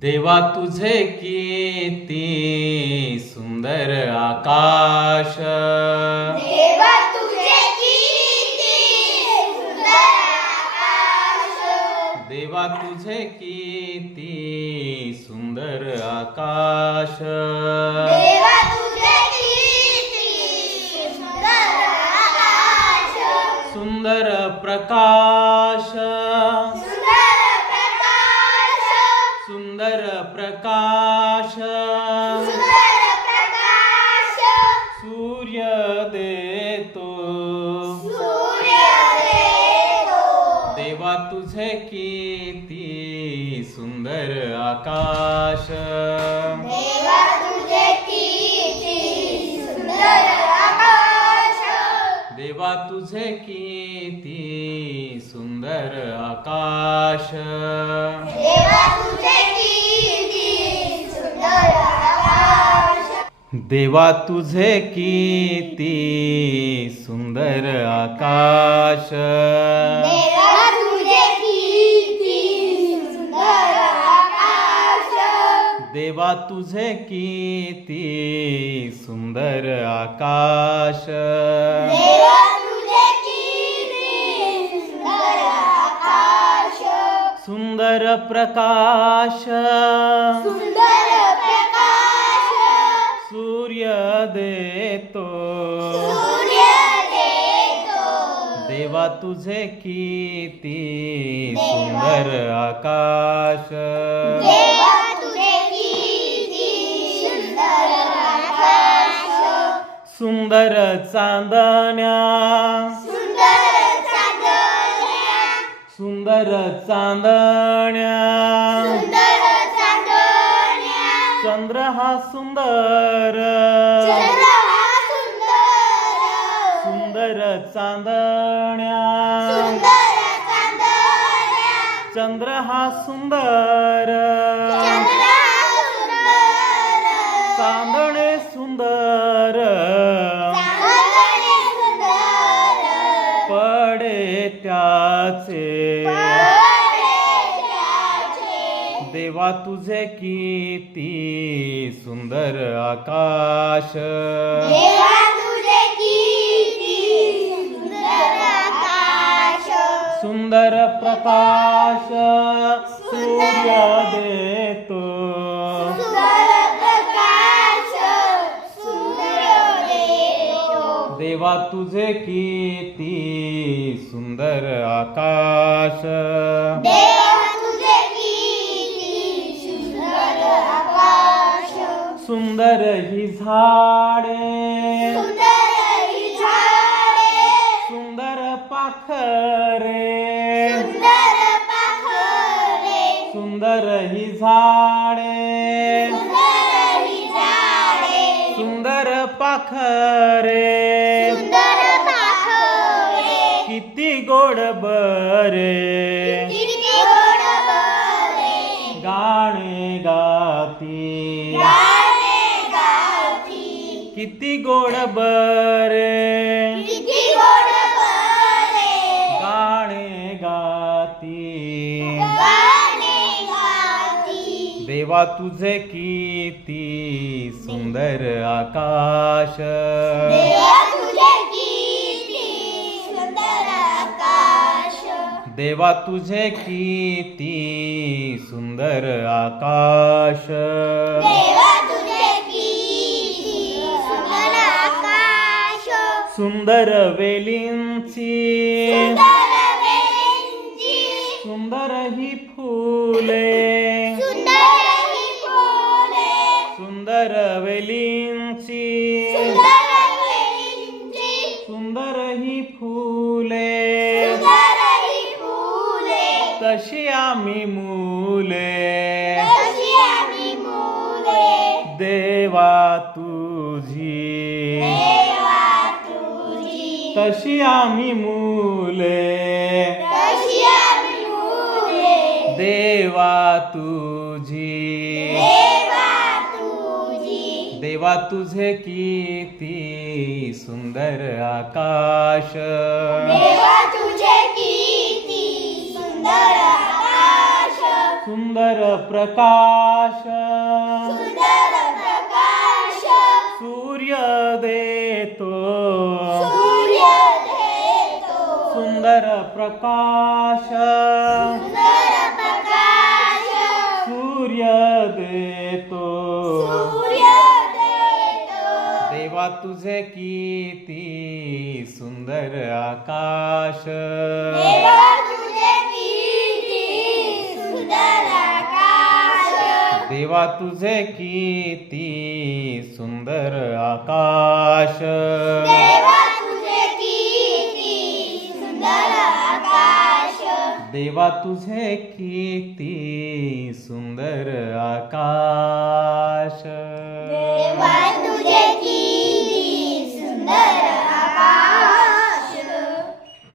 देवा तुझे किती सुंदर आकाश. देवा तुझे किती सुंदर आकाश. देवा तुझे किती सुंदर आकाश. देवा तुझे किती सुंदर आकाश. सुंदर प्रकाश. सुंदर आकाश। देवा तुझे किती सुंदर आकाश। देवा तुझे किती सुंदर आकाश। देवा तुझे किती सुंदर आकाश। देवा तुझे किती सुंदर आकाश। तुझे किती सुंदर आकाश. देवा तुझे किती सुंदर आकाश. सुंदर प्रकाश. सुंदर प्रकाश. सूर्य देतो. सूर्य देतो. देवा तुझे किती सुंदर आकाश. देवा सुंदर चांदण्या. सुंदर चांदण्या. सुंदर चांदण्या सुंदर चांदण्या चंद्र हा सुंदर. चंद्र हा सुंदर सुंदर चांदण्या. सुंदर चांदण्या चंद्र हा सुंदर. चंद्र हा सुंदर. चांदणे पडे त्याचे. देवा तुझे किती सुंदर आकाश. सुंदर प्रकाश. सूर्य देव देवा तुझे किती सुंदर आकाश. देवा तुझे किती सुंदर आकाश. सुंदर ही झाडे. सुंदर ही झाडे. सुंदर पाखरे. पाखरे। सुंदर पाखरे। किती गोड बरे। किती गोड बरे। गाणे गाती। गाणे गाती। किती गोड बरे। किती गोड बरे। गाणे गाती। गाणे गाती देवा तुझे किती सुंदर आकाश. देवा तुझे किती सुंदर आकाश. देवा तुझे किती सुंदर आकाश. देवा तुझे किती सुंदर आकाश. सुंदर वेलींची सुंदर वेलींची. सुंदर ही फुले. तशी आम्ही मुले. देवा तुझी. देवा तुझी. तशी आम्ही मुले. देवा तुझी. देवा तुझी. देवा तुझे किती सुंदर आकाश. देवा तुझे किती सुंदर आकाश सुंदर प्रकाश. सुंदर प्रकाश. सूर्य देतो. सूर्य देतो. सुंदर प्रकाश. सुंदर प्रकाश. सूर्य देतो. सूर्य देतो. देवा तुझे किती सुंदर आकाश. देवा देवा तुझे किती सुंदर आकाश. देवा तुझे किती सुंदर आकाश. देवा तुझे किती सुंदर आकाश.